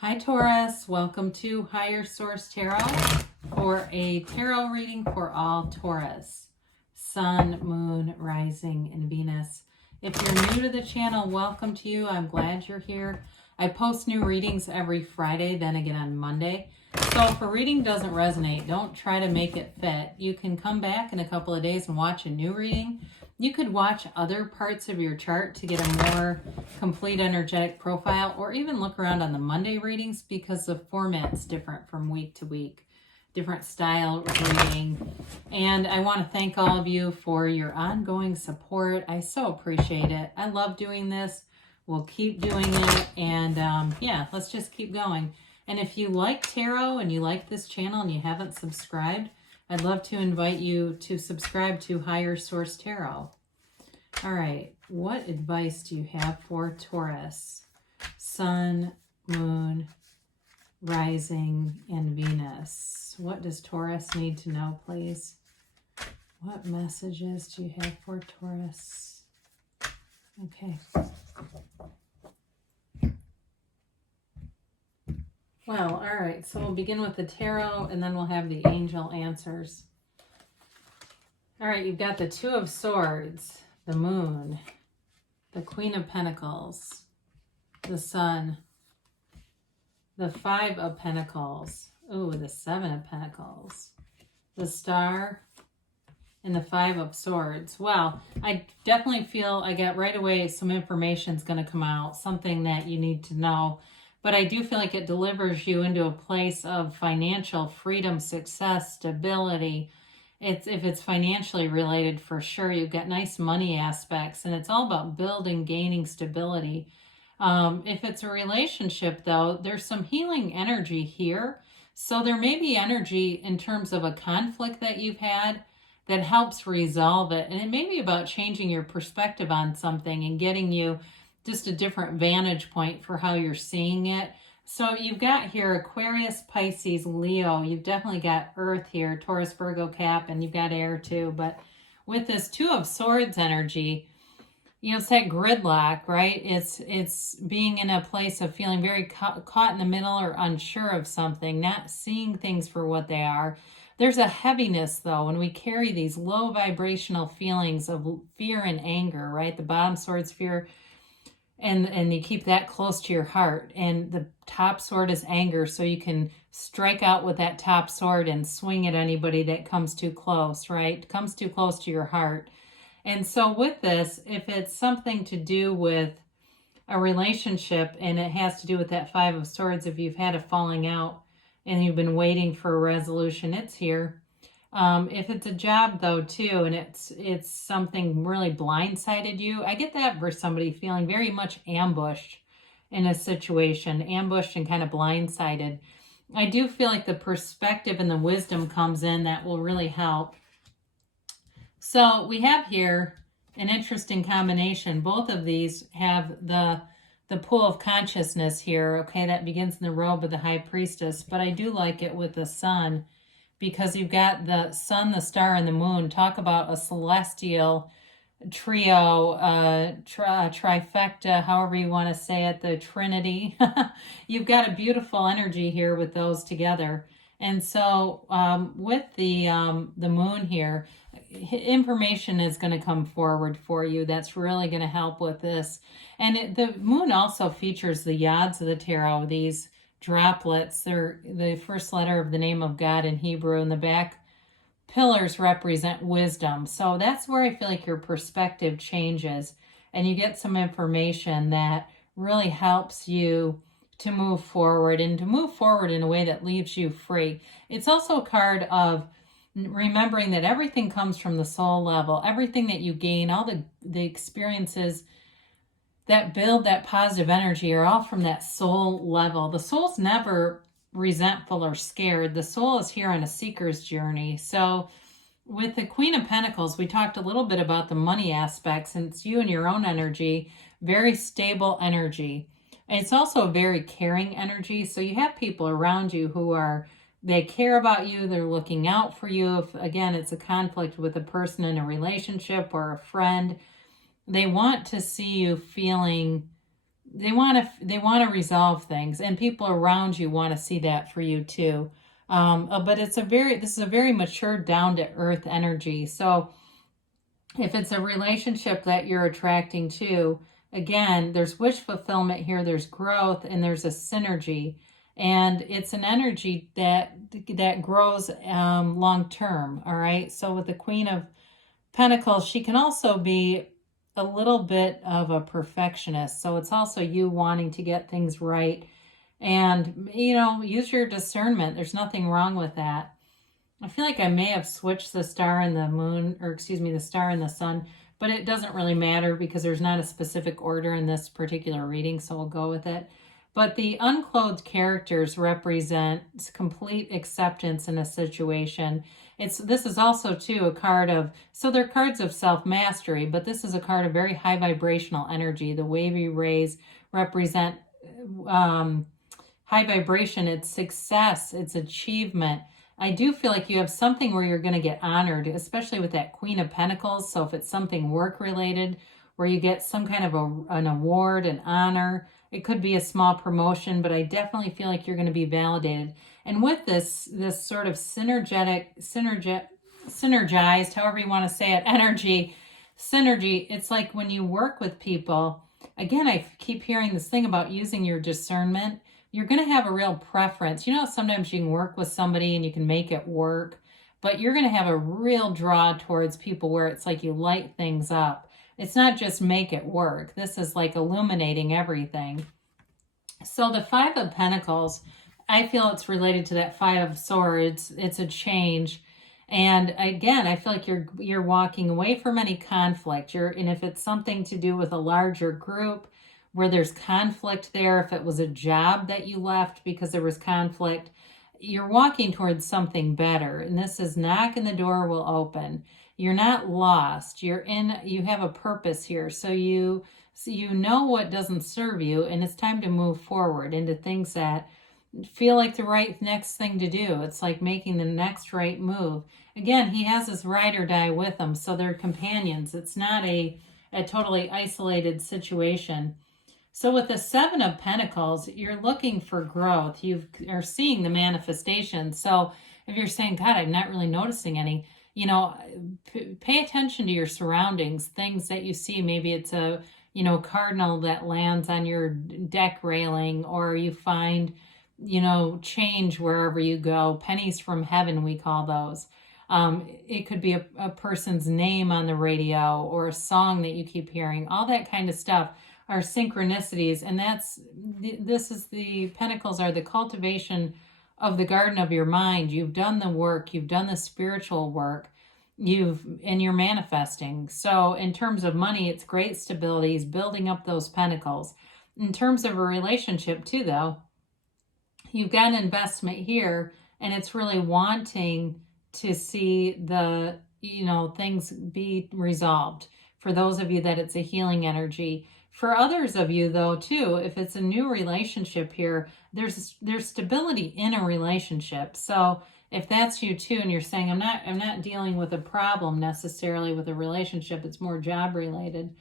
Hi Taurus, welcome to Higher Source Tarot for a tarot reading for all Taurus, Sun, Moon, Rising, and Venus. If you're new to the channel, welcome to you. I'm glad you're here. I post new readings every Friday, then again on Monday. So if a reading doesn't resonate, don't try to make it fit. You can come back in a couple of days and watch a new reading. You could watch other parts of your chart to get a more complete energetic profile, or even look around on the Monday readings because the format's different from week to week, different style reading. And I want to thank all of you for your ongoing support. I so appreciate it. I love doing this. We'll keep doing it. And yeah, let's just keep going. And if you like tarot and you like this channel and you haven't subscribed, I'd love to invite you to subscribe to Higher Source Tarot. All right, what advice do you have for Taurus, Sun, Moon, Rising, and Venus? What does Taurus need to know, please? What messages do you have for Taurus? Okay. Well, all right, so we'll begin with the tarot and then we'll have the angel answers. All right, you've got the Two of Swords, the Moon, the Queen of Pentacles, the Sun, the Five of Pentacles, ooh, the Seven of Pentacles, the Star, and the Five of Swords. Well, I definitely feel I got right away some information's going to come out, something that you need to know. But I do feel like it delivers you into a place of financial freedom, success, stability. If it's financially related, for sure, you've got nice money aspects, and it's all about building, gaining stability. If it's a relationship, though, there's some healing energy here. So there may be energy in terms of a conflict that you've had that helps resolve it. And it may be about changing your perspective on something and getting you just a different vantage point for how you're seeing it. So you've got here Aquarius, Pisces, Leo. You've definitely got Earth here, Taurus, Virgo, Cap, and you've got air too. But with this Two of Swords energy, you know, it's that gridlock, right? It's being in a place of feeling very caught in the middle or unsure of something, not seeing things for what they are. There's a heaviness, though, when we carry these low vibrational feelings of fear and anger, right? The bottom sword's fear, and you keep that close to your heart. And the top sword is anger, so you can strike out with that top sword and swing at anybody that comes too close, right? Comes too close to your heart. And so with this, if it's something to do with a relationship and it has to do with that Five of Swords, if you've had a falling out and you've been waiting for a resolution, it's here. If it's a job, though, too, and it's something really blindsided you, I get that for somebody feeling very much ambushed in a situation, ambushed and kind of blindsided. I do feel like the perspective and the wisdom comes in that will really help. So we have here an interesting combination. Both of these have the pool of consciousness here, okay, that begins in the robe of the High Priestess, but I do like it with the Sun, because you've got the Sun, the Star, and the Moon. Talk about a celestial trio, trifecta, however you want to say it, the Trinity. You've got a beautiful energy here with those together. And so with the Moon here, information is going to come forward for you that's really going to help with this. And the Moon also features the yads of the tarot, these droplets. They're the first letter of the name of God in Hebrew, and the back pillars represent wisdom. So that's where I feel like your perspective changes and you get some information that really helps you to move forward, and to move forward in a way that leaves you free. It's also a card of remembering that everything comes from the soul level. Everything that you gain, all the experiences that build that positive energy are all from that soul level. The soul's never resentful or scared. The soul is here on a seeker's journey. So with the Queen of Pentacles, we talked a little bit about the money aspects, and it's you and your own energy, very stable energy. And it's also a very caring energy. So you have people around you who they care about you. They're looking out for you. If, again, it's a conflict with a person in a relationship or a friend, they want to see you feeling they want to resolve things, and people around you want to see that for you too. But this is a very mature, down to earth energy. So if it's a relationship that you're attracting to, again, there's wish fulfillment here, there's growth, and there's a synergy. And it's an energy that grows long term. All right. So with the Queen of Pentacles, she can also be a little bit of a perfectionist. So it's also you wanting to get things right. And, use your discernment. There's nothing wrong with that. I feel like I may have switched the star and the moon, or excuse me, the star and the sun, but it doesn't really matter because there's not a specific order in this particular reading, so we'll go with it. But the unclothed characters represent complete acceptance in a situation. This is also too a card of, so they're cards of self-mastery, but this is a card of very high vibrational energy. The wavy rays represent high vibration, it's success, it's achievement. I do feel like you have something where you're going to get honored, especially with that Queen of Pentacles. So if it's something work-related, where you get some kind of an award, an honor, it could be a small promotion, but I definitely feel like you're going to be validated. And with this sort of synergized, however you want to say it, synergy, it's like when you work with people, again, I keep hearing this thing about using your discernment. You're going to have a real preference. Sometimes you can work with somebody and you can make it work, but you're going to have a real draw towards people where it's like you light things up. It's not just make it work. This is like illuminating everything. So the Five of Pentacles, I feel it's related to that Five of Swords. It's a change. And again, I feel like you're walking away from any conflict. And if it's something to do with a larger group, where there's conflict there, if it was a job that you left because there was conflict, you're walking towards something better. And this is knock and the door will open. You're not lost. You have a purpose here. So you know what doesn't serve you, and it's time to move forward into things that feel like the right next thing to do. It's like making the next right move. Again, he has his ride or die with him, so they're companions. It's not a totally isolated situation. So with the Seven of Pentacles, you're looking for growth. You are seeing the manifestation. So if you're saying, God, I'm not really noticing any, pay attention to your surroundings, things that you see. Maybe it's a, cardinal that lands on your deck railing, or you find, change wherever you go. Pennies from heaven, we call those. It could be a person's name on the radio, or a song that you keep hearing, all that kind of stuff. Are synchronicities, and this is the Pentacles are the cultivation of the garden of your mind. You've done the work, you've done the spiritual work, and you're manifesting. So in terms of money, it's great stability, is building up those pentacles. In terms of a relationship too, though, you've got an investment here, and it's really wanting to see the things be resolved. For those of you that it's a healing energy. For others of you, though, too, if it's a new relationship here, there's stability in a relationship. So if that's you too, and you're saying, I'm not dealing with a problem necessarily with a relationship, it's more job related.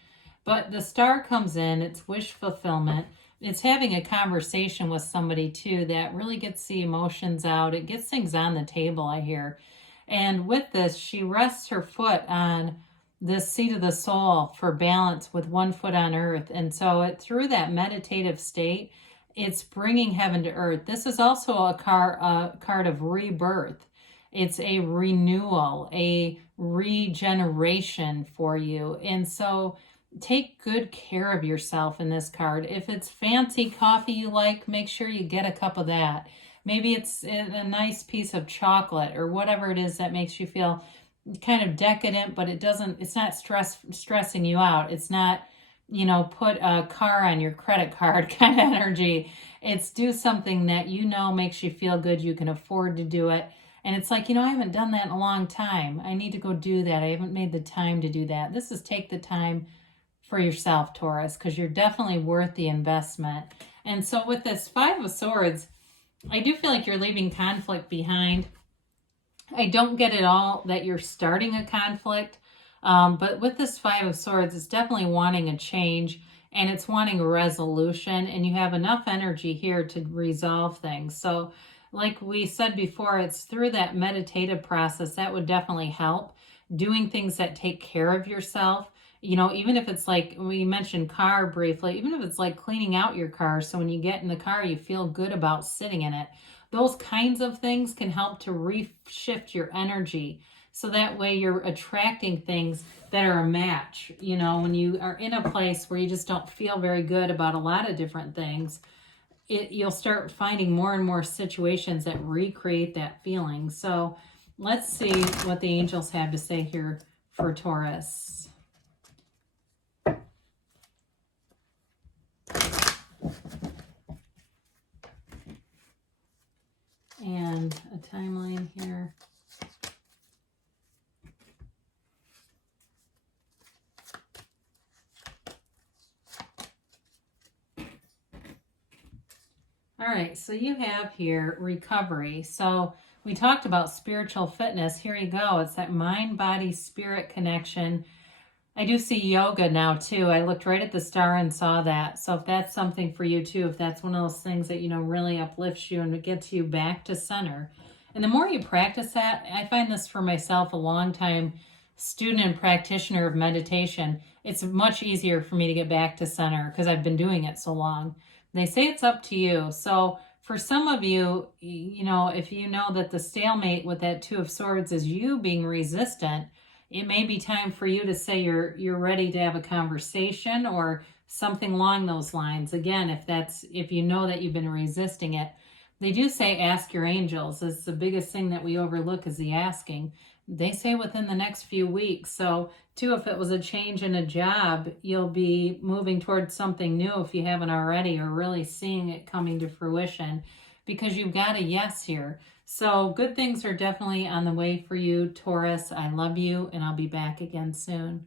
But the star comes in, it's wish fulfillment. It's having a conversation with somebody too that really gets the emotions out. It gets things on the table, I hear. And with this, she rests her foot on this seat of the soul for balance with one foot on earth. And so through that meditative state, it's bringing heaven to earth. This is also a card of rebirth. It's a renewal, a regeneration for you. And so take good care of yourself in this card. If it's fancy coffee you like, make sure you get a cup of that. Maybe it's a nice piece of chocolate or whatever it is that makes you feel kind of decadent, but it's not stressing you out. It's not, put a car on your credit card kind of energy. It's do something that makes you feel good. You can afford to do it. And it's like, I haven't done that in a long time. I need to go do that. I haven't made the time to do that. This is take the time for yourself, Taurus, because you're definitely worth the investment. And so with this Five of Swords, I do feel like you're leaving conflict behind. I don't get at all that you're starting a conflict, but with this Five of Swords, it's definitely wanting a change. and it's wanting a resolution, and you have enough energy here to resolve things. So like we said before, it's through that meditative process that would definitely help. Doing things that take care of yourself, you know, even if it's like we mentioned car briefly, even if it's like cleaning out your car, so when you get in the car you feel good about sitting in it. Those kinds of things can help to reshift your energy, so that way you're attracting things that are a match. You know, when you are in a place where you just don't feel very good about a lot of different things, you'll start finding more and more situations that recreate that feeling. So let's see what the angels have to say here for Taurus. And a timeline here. All right, so you have here recovery. So we talked about spiritual fitness. Here you go. It's that mind, body, spirit connection. I do see yoga now too. I looked right at the star and saw that. So if that's something for you too, if that's one of those things that, you know, really uplifts you and gets you back to center. And the more you practice that, I find this for myself, a long time student and practitioner of meditation, it's much easier for me to get back to center because I've been doing it so long. They say it's up to you. So for some of you, you know, if you know that the stalemate with that Two of Swords is you being resistant, it may be time for you to say you're ready to have a conversation or something along those lines. Again, if you know that you've been resisting it. They do say ask your angels. It's the biggest thing that we overlook, is the asking. They say within the next few weeks. So too, if it was a change in a job, you'll be moving towards something new if you haven't already, or really seeing it coming to fruition, because you've got a yes here. So good things are definitely on the way for you, Taurus. I love you, and I'll be back again soon.